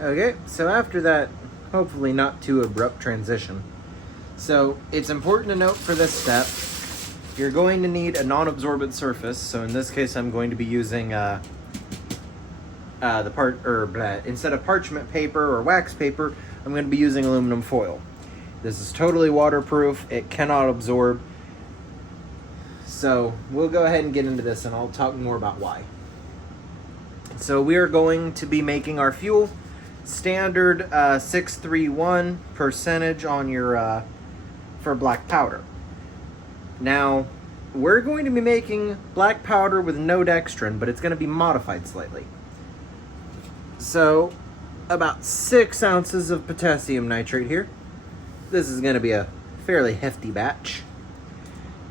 Okay, so after that, hopefully not too abrupt transition. So it's important to note for this step, you're going to need a non-absorbent surface. So in this case, I'm going to be using instead of parchment paper or wax paper, I'm going to be using aluminum foil. This is totally waterproof. It cannot absorb. So we'll go ahead and get into this, and I'll talk more about why. So we are going to be making our fuel. Standard 631 percentage on your for black powder. Now, we're going to be making black powder with no dextrin, but it's going to be modified slightly. So, about 6 ounces of potassium nitrate here. This is going to be a fairly hefty batch.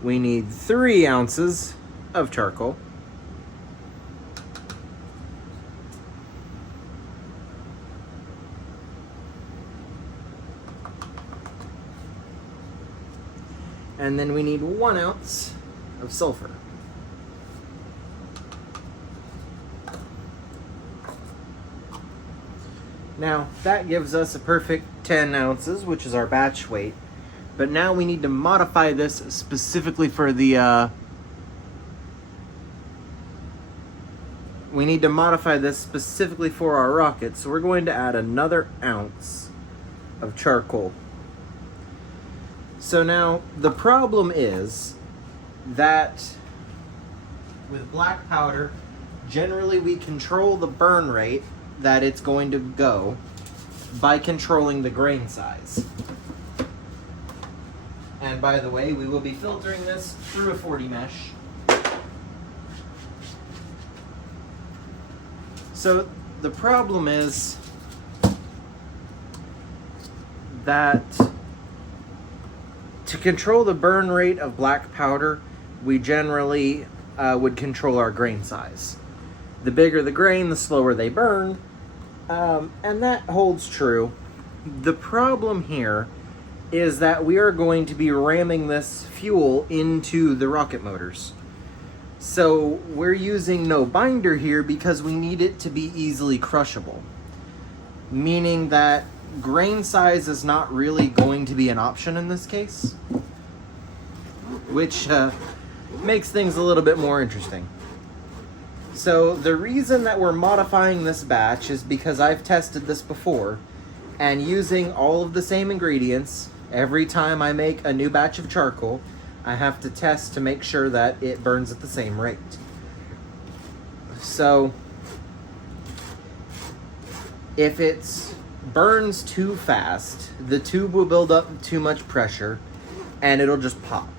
We need 3 ounces of charcoal. And then we need 1 ounce of sulfur. Now, that gives us a perfect 10 ounces, which is our batch weight. But now we need to modify this specifically for the, we need to modify this specifically for our rocket. So we're going to add another ounce of charcoal. So now, the problem is that with black powder, generally we control the burn rate that it's going to go by controlling the grain size. And by the way, we will be filtering this through a 40 mesh. So the problem is that to control the burn rate of black powder, we generally would control our grain size. The bigger the grain, the slower they burn, and that holds true. The problem here is that we are going to be ramming this fuel into the rocket motors. So we're using no binder here because we need it to be easily crushable, meaning that grain size is not really going to be an option in this case, which makes things a little bit more interesting. So the reason that we're modifying this batch is because I've tested this before, and using all of the same ingredients, every time I make a new batch of charcoal, I have to test to make sure that it burns at the same rate. So if it burns too fast, the tube will build up too much pressure and it'll just pop.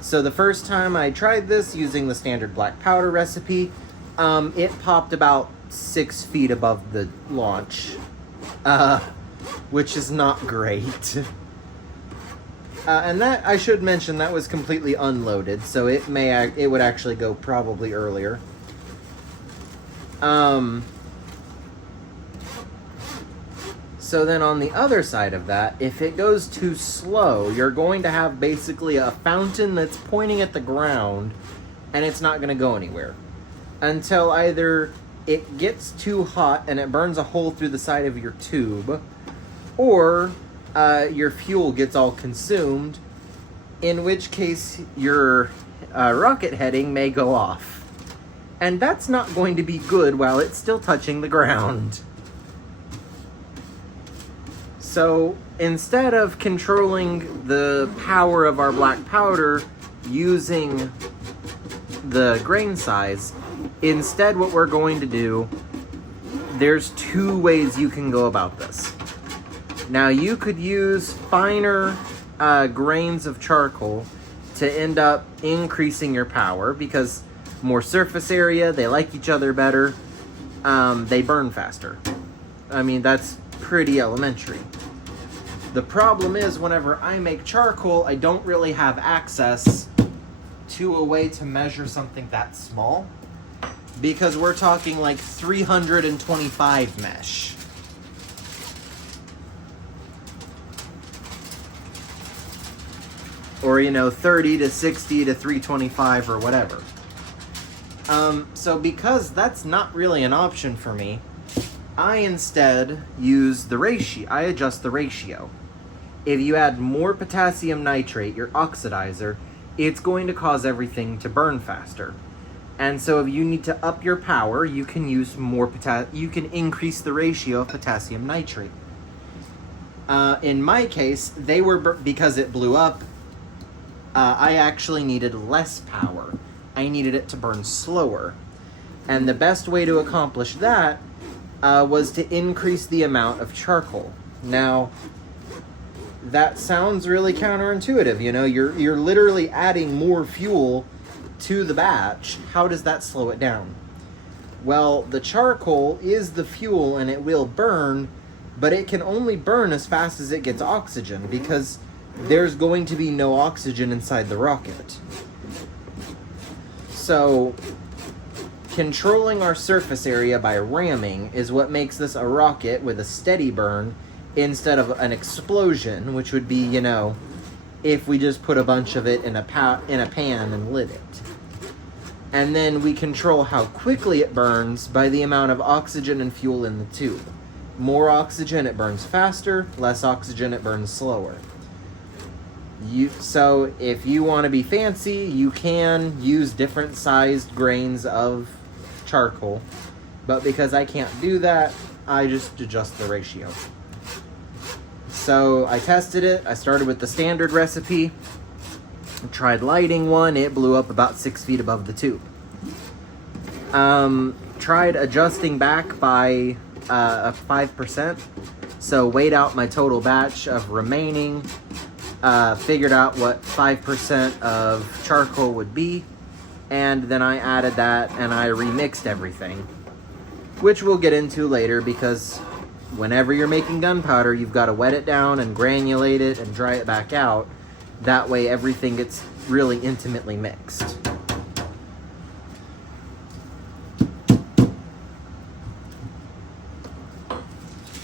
So the first time I tried this using the standard black powder recipe, it popped about 6 feet above the launch, which is not great. And that, I should mention, that was completely unloaded, so it would actually go probably earlier. So then on the other side of that, if it goes too slow, you're going to have basically a fountain that's pointing at the ground, and it's not going to go anywhere. Until either it gets too hot and it burns a hole through the side of your tube, or your fuel gets all consumed, in which case your rocket heading may go off. And that's not going to be good while it's still touching the ground. So instead of controlling the power of our black powder using the grain size, instead what we're going to do, there's 2 ways you can go about this. Now you could use finer grains of charcoal to end up increasing your power, because more surface area, they like each other better, they burn faster. I mean, that's pretty elementary. The problem is, whenever I make charcoal, I don't really have access to a way to measure something that small, because we're talking like 325 mesh. Or, 30 to 60 to 325 or whatever. So because that's not really an option for me, I instead use the ratio. I adjust the ratio. If you add more potassium nitrate, your oxidizer, it's going to cause everything to burn faster. And so if you need to up your power, you can use more you can increase the ratio of potassium nitrate. In my case, they were because it blew up, I actually needed less power. I needed it to burn slower. And the best way to accomplish that was to increase the amount of charcoal. Now, that sounds really counterintuitive. You know, you're literally adding more fuel to the batch. How does that slow it down? Well, the charcoal is the fuel and it will burn, but it can only burn as fast as it gets oxygen because there's going to be no oxygen inside the rocket. So, controlling our surface area by ramming is what makes this a rocket with a steady burn instead of an explosion, which would be, you know, if we just put a bunch of it in a pan and lit it. And then we control how quickly it burns by the amount of oxygen and fuel in the tube. More oxygen, it burns faster. Less oxygen, it burns slower. So if you want to be fancy, you can use different sized grains of charcoal. But because I can't do that, I just adjust the ratio. So I tested it. I started with the standard recipe. I tried lighting one. It blew up about 6 feet above the tube. Tried adjusting back by 5%. So weighed out my total batch of remaining. Figured out what 5% of charcoal would be. And then I added that and I remixed everything. Which we'll get into later because whenever you're making gunpowder, you've got to wet it down and granulate it and dry it back out. That way everything gets really intimately mixed.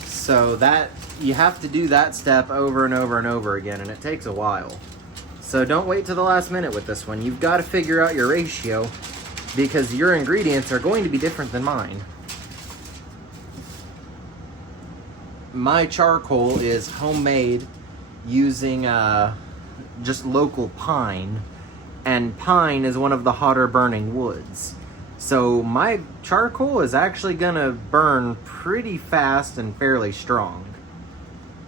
So that you have to do that step over and over and over again, and it takes a while. So don't wait to the last minute with this one. You've got to figure out your ratio because your ingredients are going to be different than mine. My charcoal is homemade using just local pine, and pine is one of the hotter burning woods. So my charcoal is actually gonna burn pretty fast and fairly strong.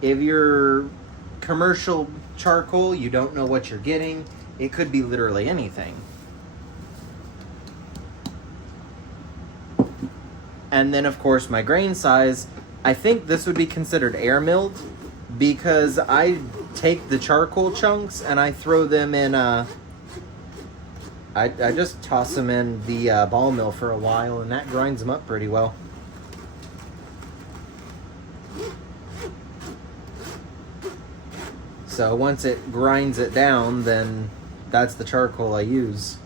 If you're commercial charcoal, you don't know what you're getting. It could be literally anything. And then of course my grain size, I think this would be considered air milled because I take the charcoal chunks and I throw them in I just toss them in the ball mill for a while and that grinds them up pretty well. So once it grinds it down, then that's the charcoal I use.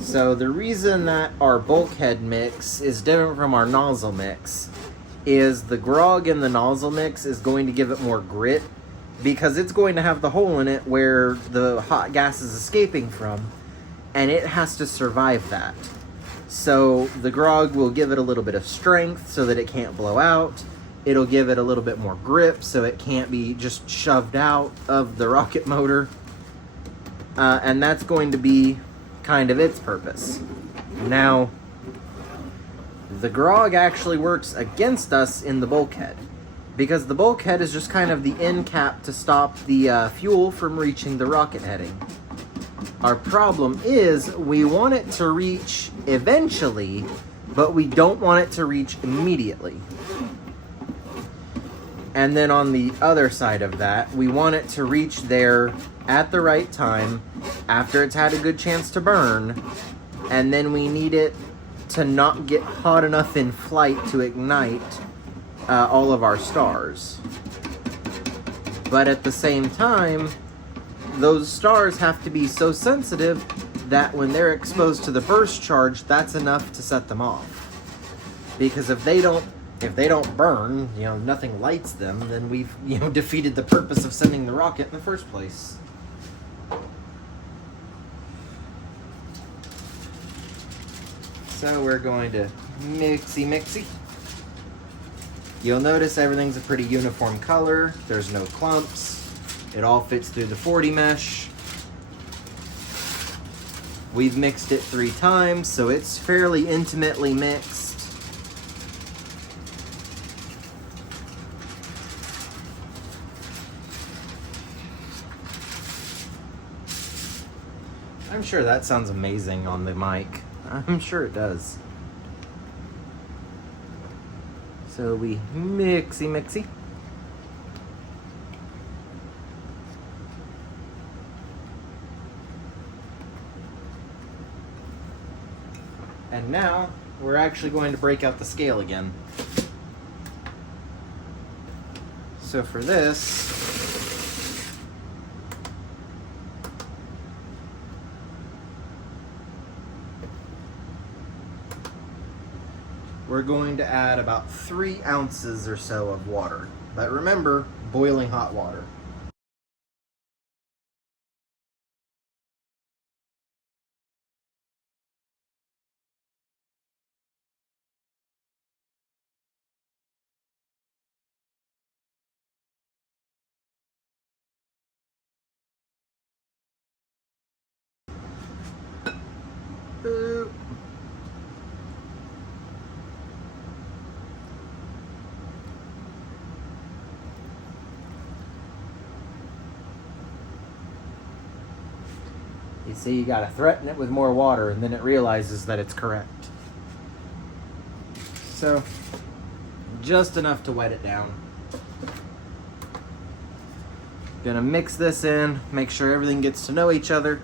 So the reason that our bulkhead mix is different from our nozzle mix is the grog in the nozzle mix is going to give it more grit because it's going to have the hole in it where the hot gas is escaping from, and it has to survive that. So the grog will give it a little bit of strength so that it can't blow out. It'll give it a little bit more grip so it can't be just shoved out of the rocket motor. And that's going to be kind of its purpose. Now, the grog actually works against us in the bulkhead because the bulkhead is just kind of the end cap to stop the fuel from reaching the rocket heading. Our problem is we want it to reach eventually, but we don't want it to reach immediately. And then on the other side of that, we want it to reach there at the right time after it's had a good chance to burn, and then we need it to not get hot enough in flight to ignite all of our stars. But at the same time, those stars have to be so sensitive that when they're exposed to the burst charge, that's enough to set them off. Because if they don't burn, nothing lights them, then we've, defeated the purpose of sending the rocket in the first place. So we're going to mixy. You'll notice everything's a pretty uniform color. There's no clumps. It all fits through the 40 mesh. We've mixed it 3 times, so it's fairly intimately mixed. I'm sure that sounds amazing on the mic. I'm sure it does. So we mixy. And now we're actually going to break out the scale again. So for this, we're going to add about 3 ounces or so of water. But remember, boiling hot water. Boop. You see, you gotta threaten it with more water and then it realizes that it's correct. So, just enough to wet it down. Gonna mix this in, make sure everything gets to know each other.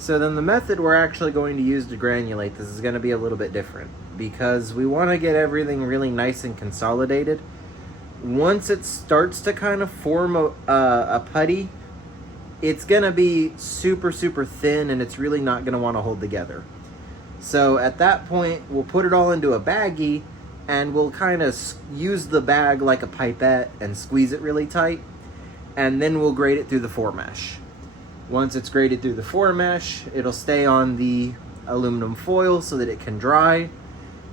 So then the method we're actually going to use to granulate this is going to be a little bit different because we want to get everything really nice and consolidated. Once it starts to kind of form a putty, it's going to be super thin and it's really not going to want to hold together. So at that point, we'll put it all into a baggie and we'll kind of use the bag like a pipette and squeeze it really tight, and then we'll grate it through the 4 mesh. Once it's grated through the 4 mesh, it'll stay on the aluminum foil so that it can dry.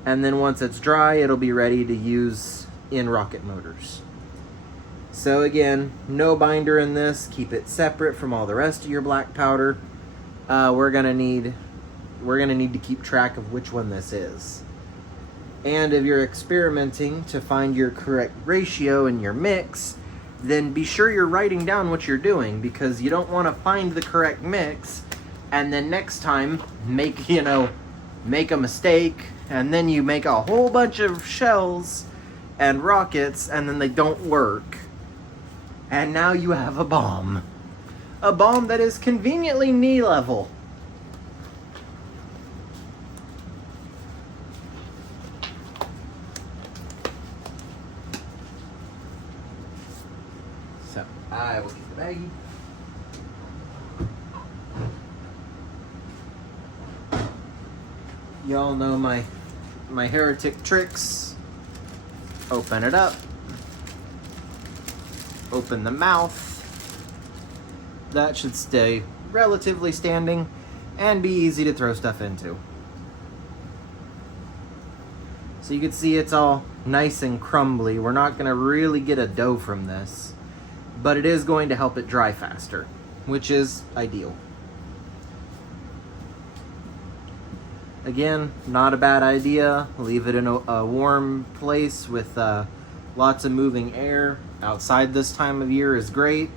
And then once it's dry, it'll be ready to use in rocket motors. So again, no binder in this. Keep it separate from all the rest of your black powder. We're gonna need to keep track of which one this is. And if you're experimenting to find your correct ratio in your mix, then be sure you're writing down what you're doing, because you don't want to find the correct mix and then next time make a mistake, and then you make a whole bunch of shells and rockets and then they don't work. And now you have a bomb. A bomb that is conveniently knee level. So I will get the baggie. Y'all know my heretic tricks. Open it up. Open the mouth. That should stay relatively standing and be easy to throw stuff into. So you can see it's all nice and crumbly. We're not going to really get a dough from this, but it is going to help it dry faster, which is ideal. Again, not a bad idea. Leave it in a warm place with lots of moving air. Outside this time of year is great.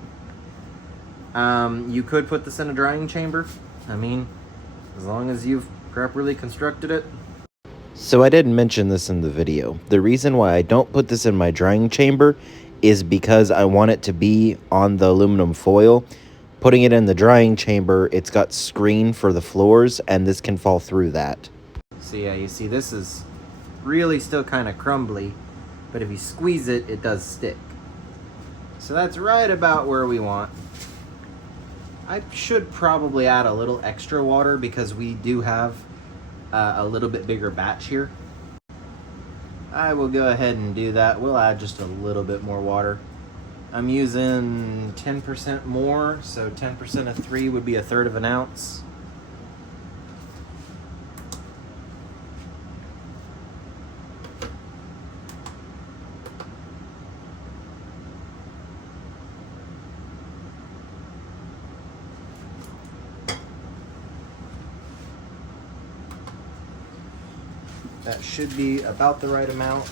You could put this in a drying chamber. I mean, as long as you've properly constructed it. So I didn't mention this in the video. The reason why I don't put this in my drying chamber is because I want it to be on the aluminum foil. Putting it in the drying chamber, it's got screen for the floors, and this can fall through that. So yeah, you see this is really still kind of crumbly, but if you squeeze it, it does stick. So that's right about where we want. I should probably add a little extra water because we do have a little bit bigger batch here. I will go ahead and do that. We'll add just a little bit more water. I'm using 10% more, so 10% of 3 would be 1/3 of an ounce. That should be about the right amount.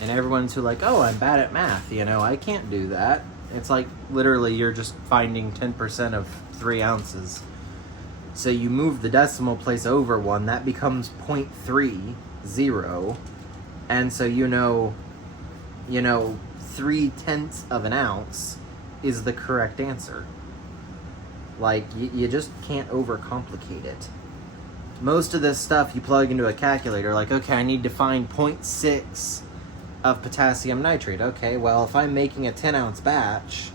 And everyone's who like, oh, I'm bad at math, you know, I can't do that. It's like literally you're just finding 10% of 3 ounces. So you move the decimal place over 1, that becomes 0.30, and so you know 3/10 of an ounce is the correct answer. Like, you just can't overcomplicate it. Most of this stuff you plug into a calculator, like, okay, I need to find 0.6 of potassium nitrate. Okay, well, if I'm making a 10-ounce batch,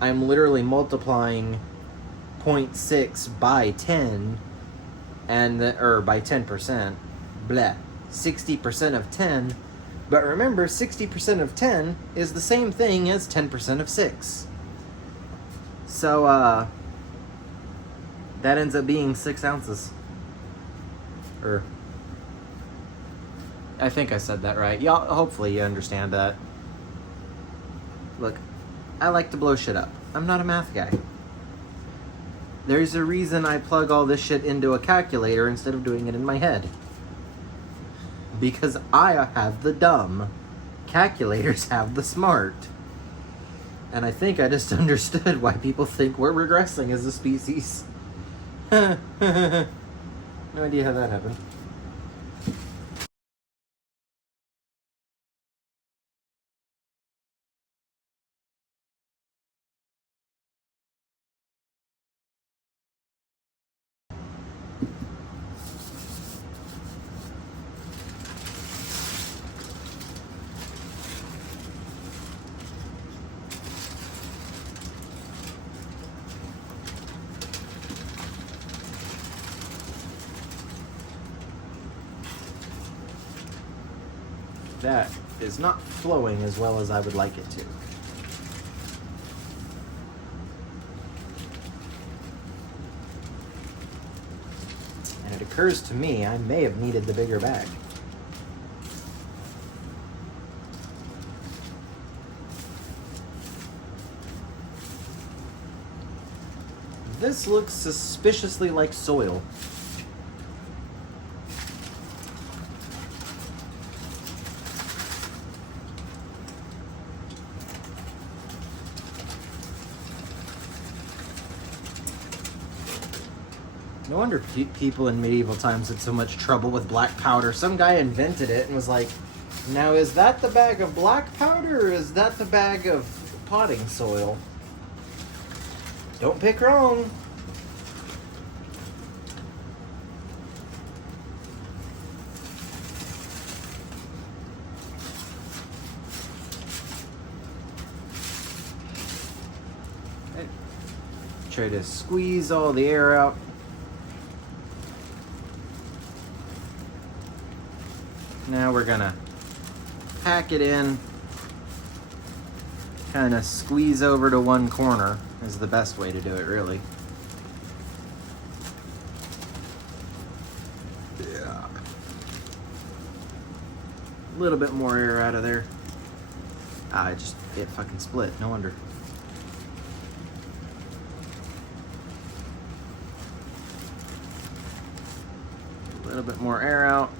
I'm literally multiplying 0.6 by 10, or by 10%, bleh, 60% of 10, but remember, 60% of 10 is the same thing as 10% of 6. So, that ends up being 6 ounces. Or, I think I said that right. Y'all, hopefully you understand that. Look, I like to blow shit up. I'm not a math guy. There's a reason I plug all this shit into a calculator instead of doing it in my head. Because I have the dumb. Calculators have the smart. And I think I just understood why people think we're regressing as a species. No idea how that happened. That is not flowing as well as I would like it to. And it occurs to me I may have needed the bigger bag. This looks suspiciously like soil. No wonder people in medieval times had so much trouble with black powder. Some guy invented it and was like, now is that the bag of black powder or is that the bag of potting soil? Don't pick wrong. Okay. Try to squeeze all the air out. Now we're gonna pack it in, kind of squeeze over to one corner is the best way to do it, really. Yeah. A little bit more air out of there. Ah, it fucking split, no wonder. A little bit more air out.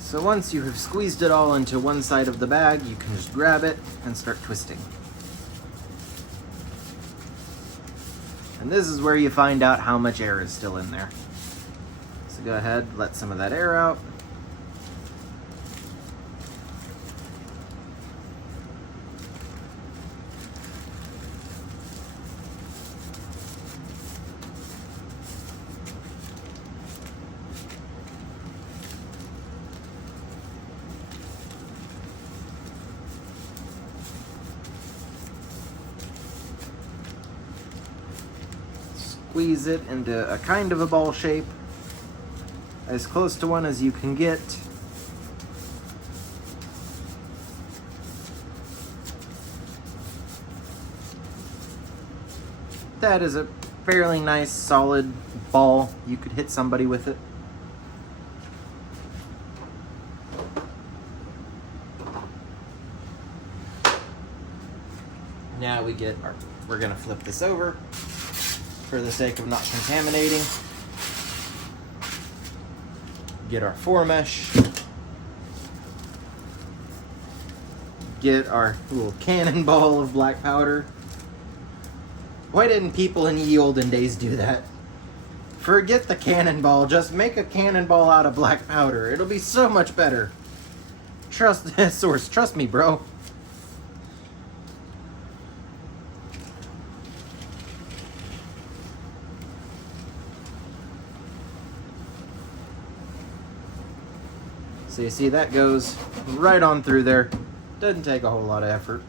So once you have squeezed it all into one side of the bag, you can just grab it and start twisting. And this is where you find out how much air is still in there. So go ahead, let some of that air out. squeeze it into a kind of a ball shape, as close to one as you can get. That is a fairly nice solid ball. You could hit somebody with it. Now we're gonna flip this over for the sake of not contaminating. Get our 4-mesh. Get our little cannonball of black powder. Why didn't people in ye olden days do that? Forget the cannonball, just make a cannonball out of black powder. It'll be so much better. Trust Source, trust me, bro. So you see that goes right on through there. Doesn't take a whole lot of effort.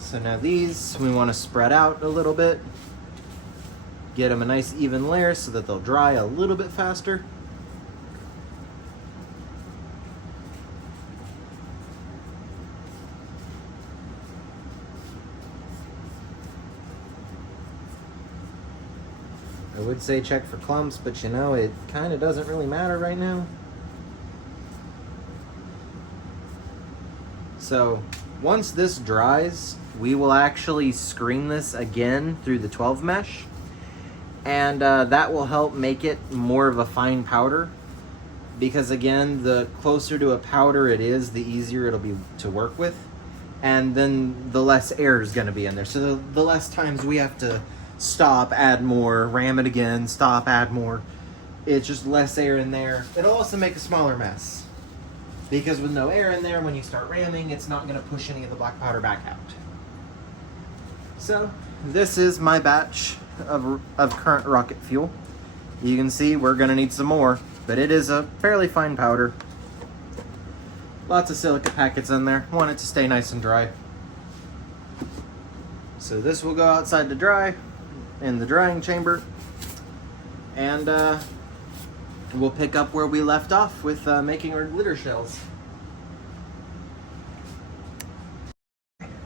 So now these, we want to spread out a little bit. Get them a nice even layer so that they'll dry a little bit faster. I would say check for clumps, but you know, it kind of doesn't really matter right now. So once this dries, we will actually screen this again through the 12 mesh, and that will help make it more of a fine powder, because again, the closer to a powder it is, the easier it'll be to work with, and then the less air is going to be in there. So the less times we have to stop, add more, ram it again, stop, add more. It's just less air in there. It'll also make a smaller mess, because with no air in there, when you start ramming, it's not going to push any of the black powder back out. So this is my batch of current rocket fuel. You can see we're going to need some more, but it is a fairly fine powder. Lots of silica packets in there. Want it to stay nice and dry. So this will go outside to dry in the drying chamber, and we'll pick up where we left off with making our glitter shells.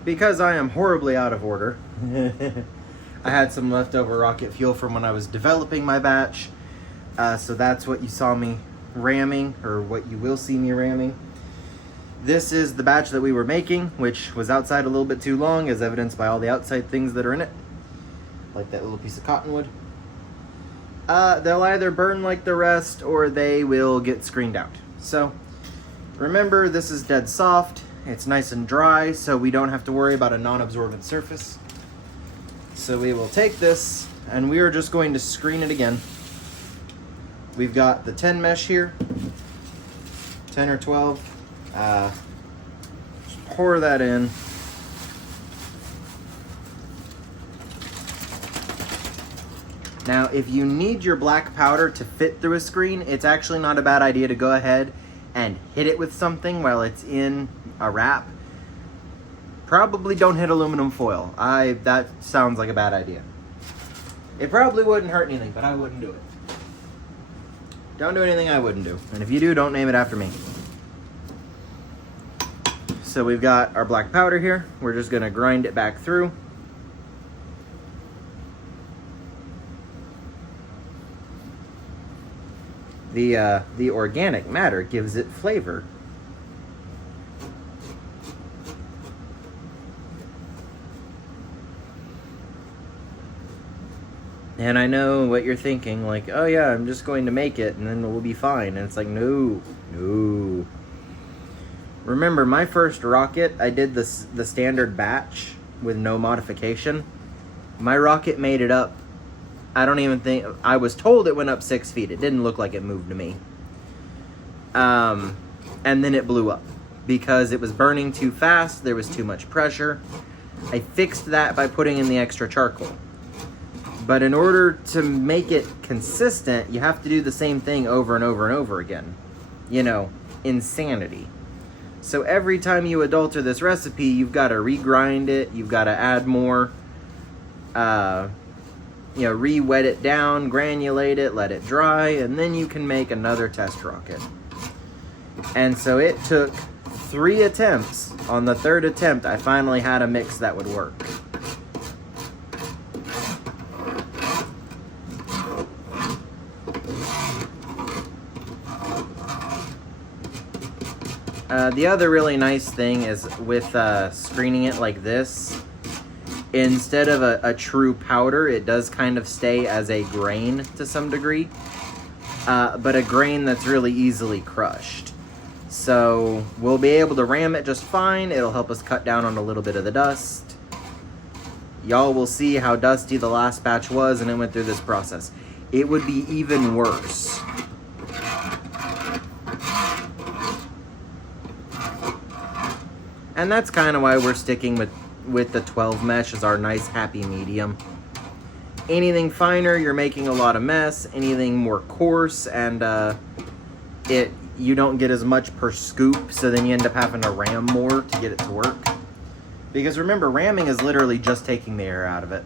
Because I am horribly out of order, I had some leftover rocket fuel from when I was developing my batch, so that's what you saw me ramming, or what you will see me ramming. This is the batch that we were making, which was outside a little bit too long, as evidenced by all the outside things that are in it, like that little piece of cottonwood. They'll either burn like the rest, or they will get screened out. So remember, this is dead soft. It's nice and dry, so we don't have to worry about a non-absorbent surface. So we will take this, and we are just going to screen it again. We've got the 10 mesh here, 10 or 12. Just pour that in. Now, if you need your black powder to fit through a screen, it's actually not a bad idea to go ahead and hit it with something while it's in a wrap. Probably don't hit aluminum foil. That sounds like a bad idea. It probably wouldn't hurt anything, but I wouldn't do it. Don't do anything I wouldn't do. And if you do, don't name it after me. So we've got our black powder here. We're just gonna grind it back through. The organic matter gives it flavor. And I know what you're thinking, like, oh yeah, I'm just going to make it and then we'll be fine. And it's like, no. Remember, my first rocket, I did the standard batch with no modification. My rocket made it up. I don't even think, I was told it went up 6 feet. It didn't look like it moved to me. And then it blew up because it was burning too fast. There was too much pressure. I fixed that by putting in the extra charcoal. But in order to make it consistent, you have to do the same thing over and over and over again. You know, insanity. So every time you adulter this recipe, you've got to regrind it, you've got to add more. re-wet it down, granulate it, let it dry, and then you can make another test rocket. And so it took 3 attempts. On the 3rd attempt, I finally had a mix that would work. The other really nice thing is with screening it like this, instead of a true powder, it does kind of stay as a grain to some degree, but a grain that's really easily crushed. So we'll be able to ram it just fine. It'll help us cut down on a little bit of the dust. Y'all will see how dusty the last batch was, and it went through this process. It would be even worse. And that's kind of why we're sticking with the 12 mesh as our nice happy medium. Anything finer, you're making a lot of mess. Anything more coarse, and you don't get as much per scoop, so then you end up having to ram more to get it to work. Because remember, ramming is literally just taking the air out of it.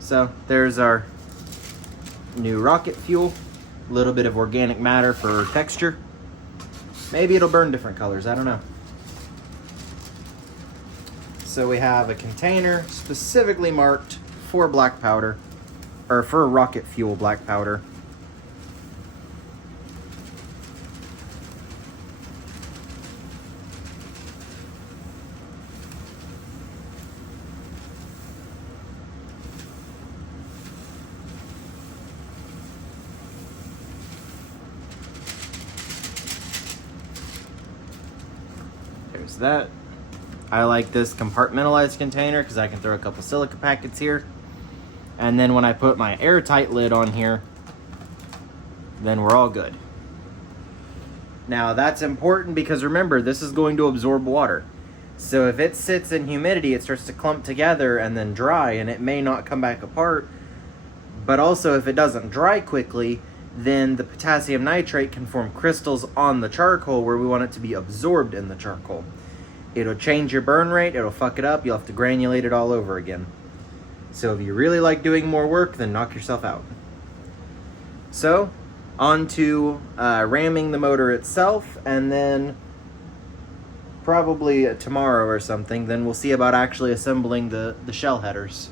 So there's our new rocket fuel. A little bit of organic matter for texture. Maybe it'll burn different colors, I don't know. So we have a container specifically marked for black powder, or for rocket fuel black powder. There's that. I like this compartmentalized container because I can throw a couple silica packets here. And then when I put my airtight lid on here, then we're all good. Now that's important because remember, this is going to absorb water. So if it sits in humidity, it starts to clump together and then dry, and it may not come back apart. But also if it doesn't dry quickly, then the potassium nitrate can form crystals on the charcoal where we want it to be absorbed in the charcoal. It'll change your burn rate, it'll fuck it up, you'll have to granulate it all over again. So if you really like doing more work, then knock yourself out. So, on to ramming the motor itself, and then probably tomorrow or something, then we'll see about actually assembling the shell headers.